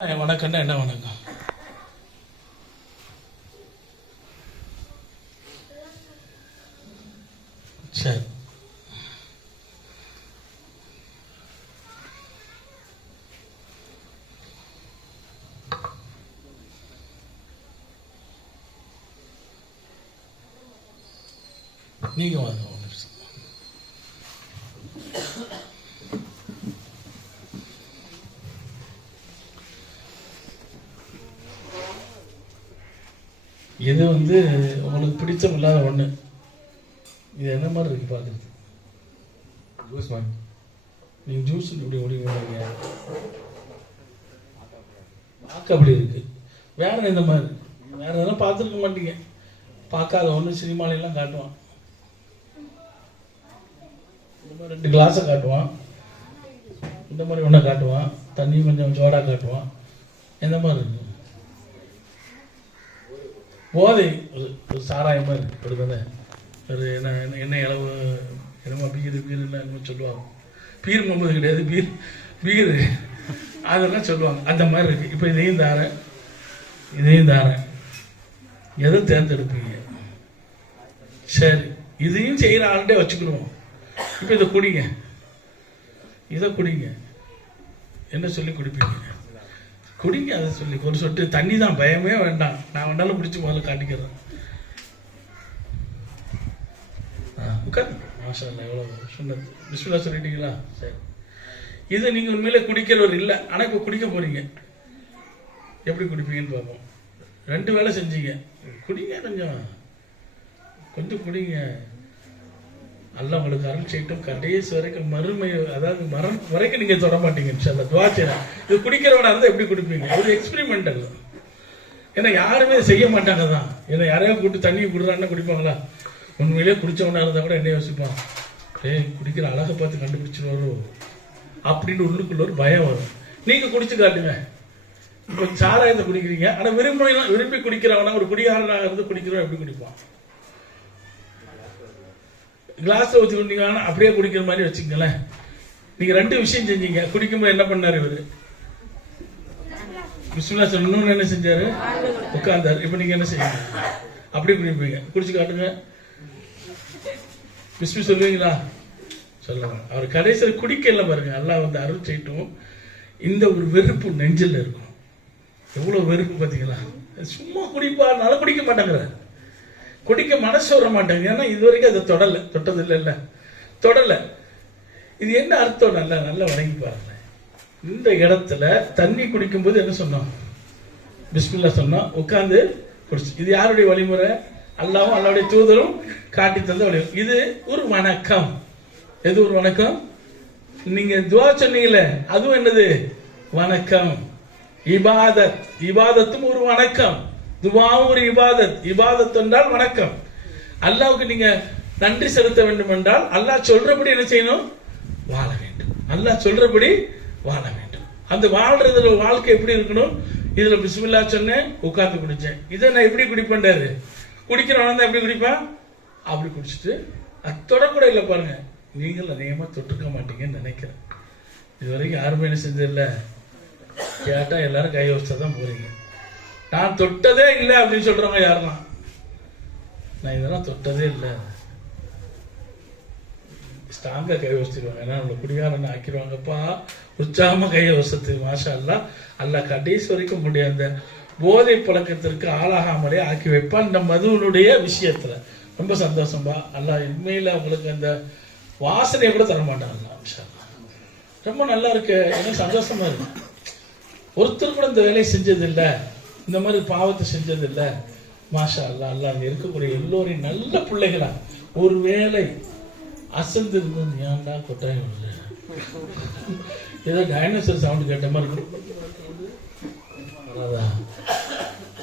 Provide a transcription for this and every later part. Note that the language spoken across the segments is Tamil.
வணக்கம்னா என்ன வணக்கம்? சரி, நீங்க வாங்க. ஒரு நிமிஷம். இது உங்களுக்கு பிடிச்சம் இல்லாத ஒண்ணு. இது என்ன மாதிரி இருக்கு பாக்குறது? ஜூஸ் மாதிரி. நீங்க ஜூஸ் இப்படி ஓடிங்க. பார்க்க அப்படி இருக்கு. வேற இந்த மாதிரி வேற எதெல்லாம் பார்த்துருக்க மாட்டீங்க. பார்க்காத ஒன்று சினிமாலெல்லாம் காட்டுவான். இந்த மாதிரி 2 கிளாஸை காட்டுவான். இந்த மாதிரி ஒன்றை காட்டுவான். தண்ணி கொஞ்சம் ஜோடா காட்டுவான். எந்த மாதிரி இருக்கு? போதை ஒரு சாராயம் மாதிரி கொடுத்தது. ஒரு என்ன இளவு என்னமோ பீரு என்னமோ சொல்லுவாங்க. பீர் மம்பது கிடையாது, பீரு அதெல்லாம் சொல்லுவாங்க. அந்த மாதிரி இருக்கு. இப்போ இதையும் தாரேன், எதை தேர்ந்தெடுப்பீங்க? சரி, இதையும் செய்கிற ஆள்கிட்டே வச்சுக்கிடுவோம். இப்போ இதை குடிங்க. என்ன சொல்லி குடிப்பீங்க? குடிங்க. அதை சொல்லி ஒரு சொட்டு தண்ணி தான், பயமே வேண்டாம். நான் வேண்டாலும் குடிச்சு முதல்ல காட்டிக்கிறேன். உட்காந்து மாஷா அல்லாஹ், எவ்வளோ சொன்னது. பிஸ்மில்லா சொல்லிட்டீங்களா? சரி, இது நீங்கள் உண்மையிலே குடிக்கிறவர் இல்லை, ஆனால் இப்போ குடிக்க போறீங்க. எப்படி குடிப்பீங்கன்னு பார்ப்போம். 2 வேளை செஞ்சீங்க. குடிங்க, கொஞ்சம் குடிங்க. அல்லாஹ் உங்களுக்கு அருள் செய்யட்டும். கடைசி வரைக்கும் மறுமை, அதாவது மரம் வரைக்கும் நீங்க தொட மாட்டீங்க. இன்ஷாஅல்லாஹ் துஆ செய்றேன். இது குடிக்கிறவனா இருந்தா எப்படி குடிப்பீங்க? அது எக்ஸ்பெரிமெண்டல். ஏன்னா யாருமே செய்ய மாட்டாங்க தான். ஏன்னா யாரையோ கூட்டு தண்ணி குடுறான்னு குடிப்பாங்களா? உண்மையிலே குடிச்சவனா இருந்தா கூட என்ன யோசிப்பான்? குடிக்கிற அழகை பார்த்து கண்டுபிடிச்சிருவாரோ அப்படின்னு உள்ளுக்குள்ள ஒரு பயம் வரும். நீங்க குடிச்சு காட்டுங்க. இப்போ சாராயத்தை குடிக்கிறீங்க, ஆனா விரும்பி குடிக்கிறவனா, ஒரு குடிகாரனாக இருந்து குடிக்கிறவன் எப்படி குடிப்பான்? கிளாஸ்ல ஊற்றி குடிங்கன்னா அப்படியே குடிக்கிற மாதிரி வச்சுக்கங்களேன். நீங்க 2 விஷயம் செஞ்சீங்க. குடிக்கும்போது என்ன பண்ணாரு இவரு? பிஸ்மில்லா சொல்லணும்னு என்ன செஞ்சாரு? உட்கார்ந்தாரு. இப்ப நீங்க என்ன செய்வீங்க? அப்படியே குடிப்பீங்க. குடிச்சு காட்டுங்க. பிஸ்மி சொல்லுவீங்களா? சொல்லுவாங்க. அவர் கடைசியில் குடிக்கல பாருங்க. அல்லாஹ் அருள் செய்யட்டும். இந்த ஒரு வெறுப்பு நெஞ்சில் இருக்கும். எவ்வளவு வெறுப்பு பார்த்தீங்களா? சும்மா குடிப்பாருனால குடிக்க மாட்டேங்கிறார். குடிக்க மனசு வர மாட்டாங்க. ஏன்னா இது வரைக்கும் அதை தொட்டது இல்லை. தொடல. இது என்ன அர்த்தம்? நல்லா வணங்கி பாருங்க. இந்த இடத்துல தண்ணி குடிக்கும் போது என்ன சொன்னோம்? பிஸ்மில்லா சொன்னோம். உட்கார்ந்து குடிச்சு. இது யாருடைய வழிமுறை? அல்லாஹ்வும் அல்லாஹ்வுடைய தூதரும் காட்டி தந்த வழிமுறை. இது ஒரு வணக்கம். எது ஒரு வணக்கம்? நீங்க துஆ சொன்னீங்கல்ல, அதுவும் என்னது? வணக்கம். இபாதத்தும் ஒரு வணக்கம். துஆவும் ஒரு இபாதத் என்றால் வணக்கம். அல்லாஹ்வுக்கு நீங்க நன்றி செலுத்த வேண்டும் என்றால் அல்லாஹ் சொல்றபடி என்ன செய்யணும்? வாழ வேண்டும். அல்லாஹ் சொல்றபடி வாழ வேண்டும். அந்த வாழ்றதுல வாழ்க்கை எப்படி இருக்கணும்? இதுல பிஸ்மில்லா சொன்னேன், உட்கார்ந்து குடிச்சேன். இதை நான் எப்படி குடிப்பேன்டாரு? குடிக்கிறவன் தான் எப்படி குடிப்பான்? அப்படி குடிச்சிட்டு அத்தோட கூட இல்லை பாருங்க. நீங்கள் அதிகமா தொட்டுக்க மாட்டீங்கன்னு நினைக்கிறேன். இது வரைக்கும் யாருமே என்ன செஞ்சதில்லை. கேட்டா எல்லாரும் கை வச்சதான் போறீங்க. நான் தொட்டதே இல்லை அப்படின்னு சொல்றவங்க யாருன்னா, நான் இதெல்லாம் தொட்டதே இல்லை, ஸ்ட்ராங்கா கை வச்சிருவாங்க. ஏன்னா நம்மளை குடிகாரன்னு ஆக்கிடுவாங்கப்பா. உற்சாகமா கையை வசத்து. மாஷா அல்லாஹ். அல்லாஹ் கடைசி வரைக்கும் முடிய அந்த போதை பழக்கத்திற்கு ஆளாகாமலே ஆக்கி வைப்பான். இந்த மதுவனுடைய விஷயத்துல ரொம்ப சந்தோஷம்பா. அல்லாஹ் உண்மையில அவங்களுக்கு அந்த வாசனையை கூட தரமாட்டான். அல்லாஹ் ரொம்ப நல்லா இருக்கு. எனக்கு சந்தோஷமா இருக்கு. ஒருத்தர் கூட இந்த வேலையை செஞ்சதில்லை, இந்த மாதிரி பாவத்தை செஞ்சதில்லை. மாஷா அல்லாஹ். அல்லாஹ் இருக்கக்கூடிய எல்லோரையும் நல்ல பிள்ளைகளா. ஒரு வேளை அசந்து இருந்தது, ஏன்டா கொட்டாயம் இல்லை, ஏதோ டைனோசர் சவுண்ட் கேட்ட மாதிரி இருக்கும்.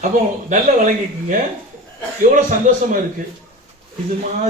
அப்போ நல்லா வழங்கிக்குங்க. எவ்வளவு சந்தோஷமா இருக்கு. இது மாதிரி